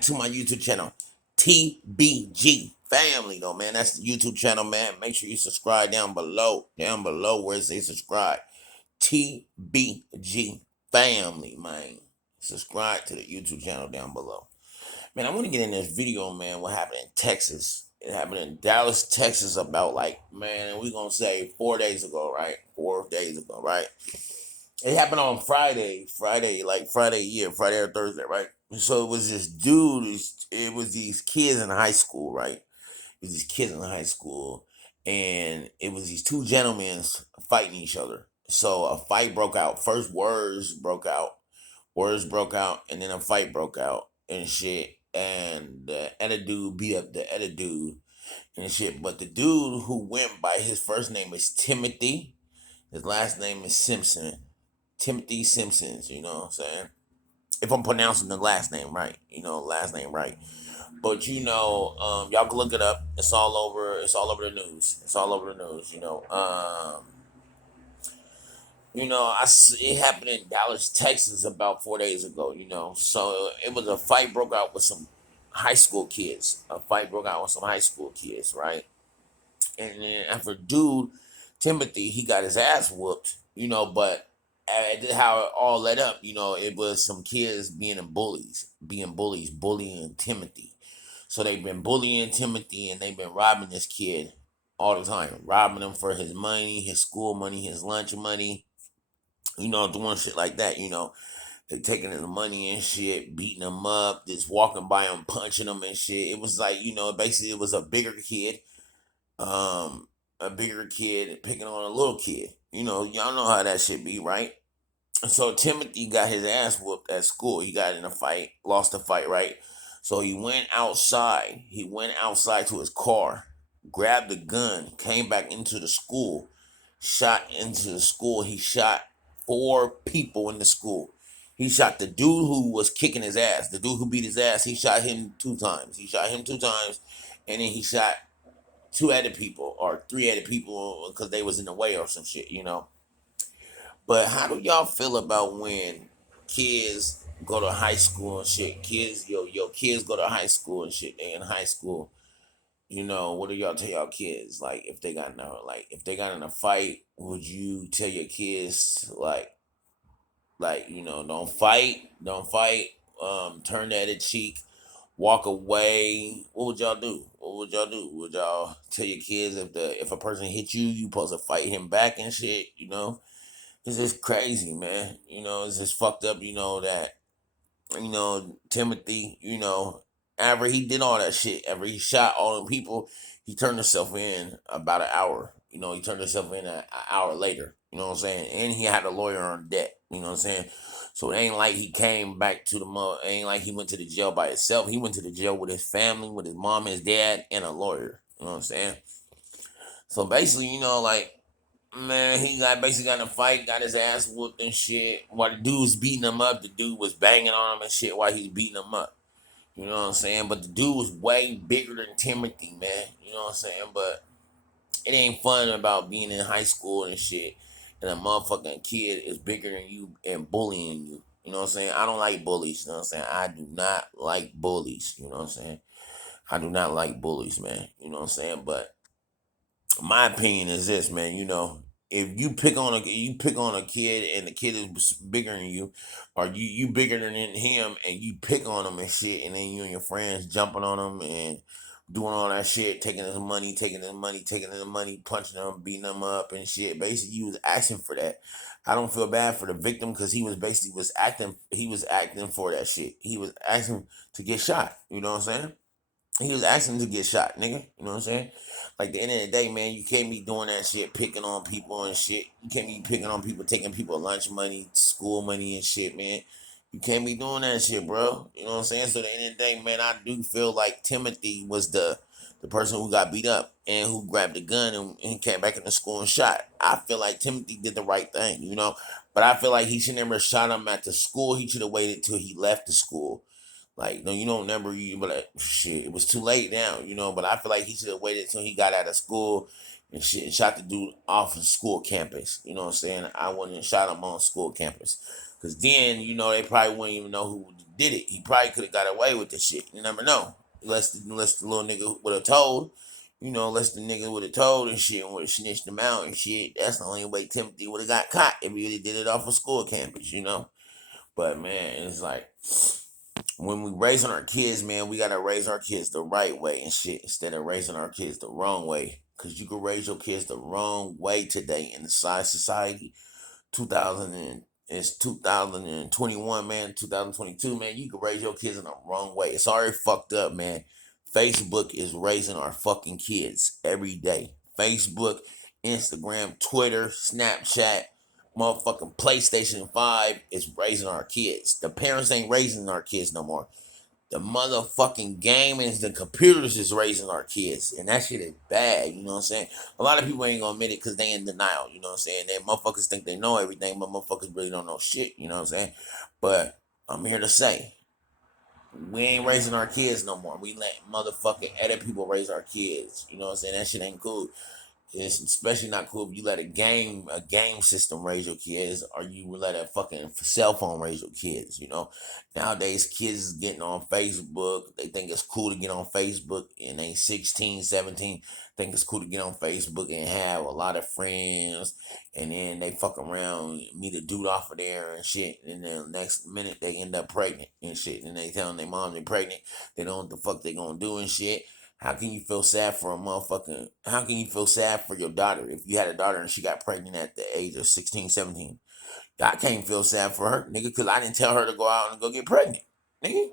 back to my YouTube channel, TBG Family, though, man. That's the YouTube channel, man. Make sure you subscribe down below. Down below where it says subscribe. TBG Family, man. Subscribe to the YouTube channel down below. Man, I want to get in this video, man, what happened in Texas. It happened in Dallas, Texas about man, we going to say 4 days ago, right? 4 days ago, right? It happened on Friday or Thursday, right? So it was this dude, it was these kids in high school, right? It was these kids in high school, and it was these two gentlemen fighting each other. So a fight broke out. First words broke out, and then a fight broke out and shit. And the other dude beat up the other dude and shit. But the dude who went by, his first name is Timothy, his last name is Simpson. Timothy Simpkins, you know what I'm saying? If I'm pronouncing the last name right, last name right. But y'all can look it up. It's all over. It's all over the news. It's all over the news. It happened in Dallas, Texas, about 4 days ago. So it was a fight broke out with some high school kids. A fight broke out with some high school kids, right? And then after dude Timothy, he got his ass whooped. But how it all led up, it was some kids bullying Timothy. So they've been bullying Timothy, and they've been robbing this kid all the time, robbing him for his money, his school money, his lunch money, doing shit like that. They taking his money and shit, beating him up, just walking by him, punching him and shit. It was basically it was a bigger kid picking on a little kid. Y'all know how that shit be, right? So Timothy got his ass whooped at school. He got in a fight, lost the fight, right? So he went outside. He went outside to his car, grabbed the gun, came back into the school, shot into the school. He shot 4 people in the school. He shot the dude who was kicking his ass, the dude who beat his ass. He shot him 2 times. And then he shot 2 other people or 3 other people because they was in the way or some shit. But how do y'all feel about when kids go to high school and shit? Kids go to high school and shit. They in high school. What do y'all tell y'all kids? Like if they got in a fight, would you tell your kids don't fight, turn the other cheek, walk away? What would y'all do? Would y'all tell your kids if a person hit you, you supposed to fight him back and shit? It's just crazy, man. It's just fucked up, that, Timothy, after he did all that shit, after he shot all them people, he turned himself in about an hour. He turned himself in an hour later. You know what I'm saying? And he had a lawyer on deck. You know what I'm saying? So it ain't like he came back to it ain't like he went to the jail by himself. He went to the jail with his family, with his mom, his dad, and a lawyer. You know what I'm saying? So basically, man, he basically got in a fight, got his ass whooped and shit. While the dude was beating him up, the dude was banging on him and shit while he was beating him up. You know what I'm saying? But the dude was way bigger than Timothy, man. You know what I'm saying? But it ain't fun about being in high school and shit, and a motherfucking kid is bigger than you and bullying you. You know what I'm saying? I don't like bullies. You know what I'm saying? I do not like bullies. You know what I'm saying? I do not like bullies, man. You know what I'm saying? But my opinion is this, man. If you pick on a kid and the kid is bigger than you, or you bigger than him and you pick on him and shit, and then you and your friends jumping on him and doing all that shit, taking his money, punching him, beating him up and shit. Basically, you was asking for that. I don't feel bad for the victim because he was acting for that shit. He was asking to get shot. You know what I'm saying? He was asking to get shot, nigga. You know what I'm saying? Like, at the end of the day, man, you can't be doing that shit, picking on people and shit. You can't be picking on people, taking people lunch money, school money and shit, man. You can't be doing that shit, bro. You know what I'm saying? So at the end of the day, man, I do feel like Timothy was the person who got beat up and who grabbed the gun and came back in the school and shot. I feel like Timothy did the right thing. But I feel like he should never shot him at the school. He should have waited till he left the school. Like, no, you don't remember you, but shit, it was too late now. But I feel like he should have waited till he got out of school and shit and shot the dude off of school campus. You know what I'm saying? I wouldn't have shot him on school campus. Cause then, they probably wouldn't even know who did it. He probably could have got away with the shit. You never know. Unless the little nigga would have told. Unless the nigga would have told and shit and would have snitched him out and shit. That's the only way Timothy would have got caught if he really did it off a school campus. But man, it's like when we raising our kids, man, we gotta raise our kids the right way and shit instead of raising our kids the wrong way. Cause you can raise your kids the wrong way today in the society. 2000 and it's 2021, man. 2022, man. You can raise your kids in the wrong way. It's already fucked up, man. Facebook is raising our fucking kids every day. Facebook, Instagram, Twitter, Snapchat, motherfucking PlayStation 5 is raising our kids. The parents ain't raising our kids no more. The motherfucking gaming, the computers is raising our kids. And that shit is bad, you know what I'm saying? A lot of people ain't gonna admit it because they in denial, you know what I'm saying? They motherfuckers think they know everything, but motherfuckers really don't know shit, you know what I'm saying? But I'm here to say, we ain't raising our kids no more. We let motherfucking other people raise our kids. You know what I'm saying? That shit ain't cool. It's especially not cool if you let a game system raise your kids, or you let a fucking cell phone raise your kids. Nowadays kids is getting on Facebook. They think it's cool to get on Facebook, and they 16, 17, think it's cool to get on Facebook and have a lot of friends, and then they fuck around, meet a dude off of there and shit, and then the next minute they end up pregnant and shit, and they telling their mom they're pregnant. They don't know what the fuck they gonna do and shit. How can you feel sad for a motherfucking... How can you feel sad for your daughter if you had a daughter and she got pregnant at the age of 16, 17? I can't feel sad for her, nigga, because I didn't tell her to go out and go get pregnant, nigga.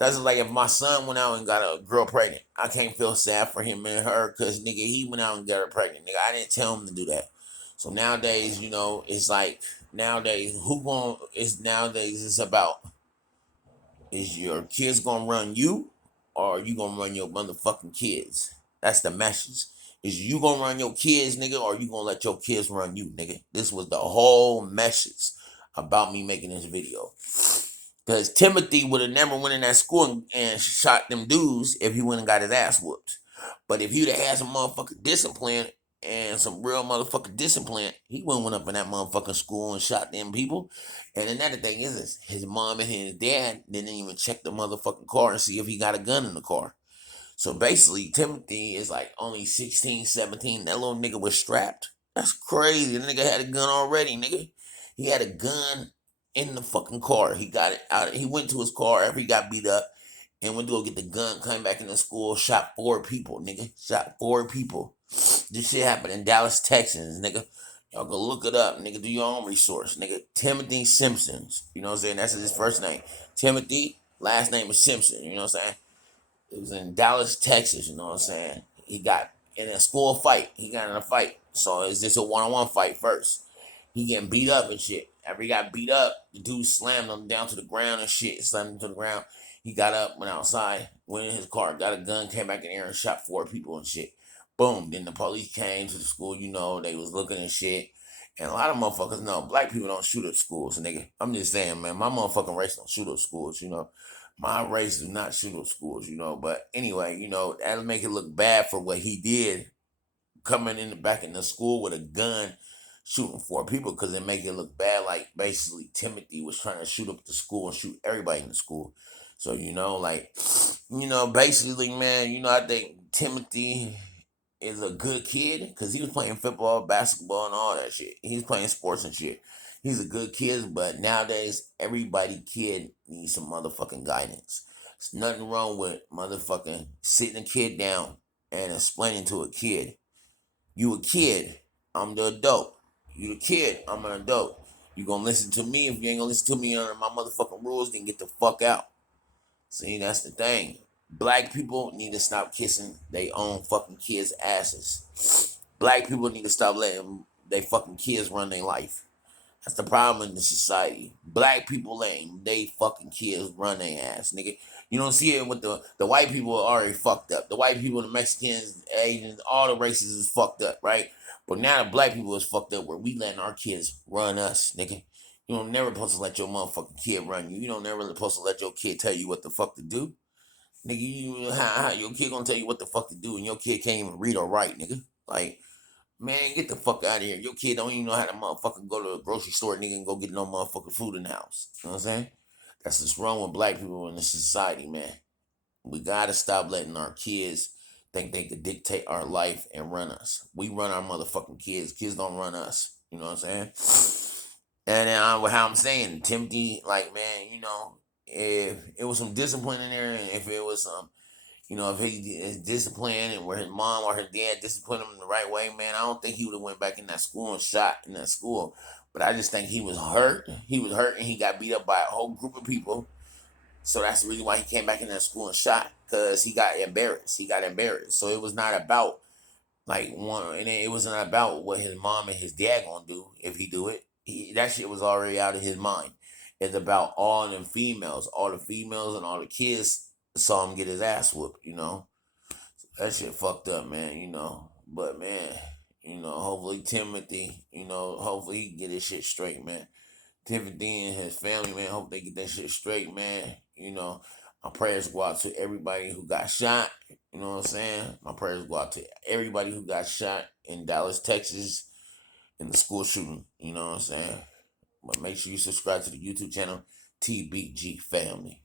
That's like if my son went out and got a girl pregnant. I can't feel sad for him and her because, nigga, he went out and got her pregnant. Nigga, I didn't tell him to do that. So nowadays, it's like, nowadays, it's about, is your kids gonna run you, or are you gonna run your motherfucking kids? That's the message. Is you gonna run your kids, nigga, or you gonna let your kids run you, nigga? This was the whole message about me making this video. Because Timothy would have never went in that school and shot them dudes if he wouldn't have got his ass whooped. But if he'd have had some motherfucking discipline and some real motherfucking discipline, he wouldn't went up in that motherfucking school and shot them people. And another thing is his mom and his dad didn't even check the motherfucking car and see if he got a gun in the car. So basically, Timothy is like only 16, 17. That little nigga was strapped. That's crazy. The nigga had a gun already, nigga. He had a gun in the fucking car. He got it out. He went to his car after he got beat up and went to go get the gun, came back in the school, shot 4 people, nigga. Shot 4 people. This shit happened in Dallas, Texas, nigga. Y'all go look it up, nigga. Do your own resource, nigga. Timothy Simpkins. You know what I'm saying? That's his first name. Timothy, last name is Simpson. You know what I'm saying? It was in Dallas, Texas. You know what I'm saying? He got in a school fight. He got in a fight. So it's just a one-on-one fight first. He getting beat up and shit. After he got beat up, the dude slammed him down to the ground and shit. Slammed him to the ground. He got up, went outside, went in his car, got a gun, came back in there and shot 4 people and shit. Boom. Then the police came to the school. They was looking and shit. And a lot of motherfuckers know black people don't shoot at schools, nigga. I'm just saying, man, my motherfucking race don't shoot at schools. My race do not shoot at schools. But anyway, that'll make it look bad for what he did, coming in the back in the school with a gun, shooting 4 people, because it make it look bad. Like basically Timothy was trying to shoot up the school and shoot everybody in the school. So basically, man, I think Timothy is a good kid because he was playing football, basketball, and all that shit. He was playing sports and shit. He's a good kid, but nowadays kid needs some motherfucking guidance. There's nothing wrong with motherfucking sitting a kid down and explaining to a kid, you a kid, I'm the adult. You a kid, I'm an adult. You gonna listen to me? If you ain't gonna listen to me under my motherfucking rules, then get the fuck out. See, that's the thing. Black people need to stop kissing their own fucking kids' asses. Black people need to stop letting they fucking kids run their life. That's the problem in the society. Black people letting they fucking kids run their ass, nigga. You don't see it with the white people are already fucked up. The white people, the Mexicans, Asians, all the races is fucked up, right? But now the black people is fucked up where we letting our kids run us, nigga. You don't never supposed to let your motherfucking kid run you. You don't never supposed to let your kid tell you what the fuck to do. Nigga, how your kid gonna tell you what the fuck to do and your kid can't even read or write, nigga? Like, Man, get the fuck out of here. Your kid don't even know how to motherfucking go to a grocery store, nigga, and go get no motherfucking food in the house. You know what I'm saying? That's what's wrong with black people in this society, man. We gotta stop letting our kids think they could dictate our life and run us. We run our motherfucking kids. Kids don't run us. You know what I'm saying? And then how I'm saying, Timothy, like, man, if it was some discipline in there, and if it was some, if he is disciplined and where his mom or his dad disciplined him in the right way, man, I don't think he would have went back in that school and shot in that school. But I just think he was hurt. He was hurt and he got beat up by a whole group of people. So that's the reason why he came back in that school and shot, because he got embarrassed. He got embarrassed. So it was not about like one, and it wasn't about what his mom and his dad gonna do if he do it. That shit was already out of his mind. It's about all them females, all the females and all the kids saw him get his ass whooped. That shit fucked up, man. But man, hopefully Timothy, hopefully he can get his shit straight, man. Timothy and his family, man, hope they get that shit straight, man. My prayers go out to everybody who got shot. You know what I'm saying? My prayers go out to everybody who got shot in Dallas, Texas, in the school shooting. You know what I'm saying? But make sure you subscribe to the YouTube channel, TBG Family.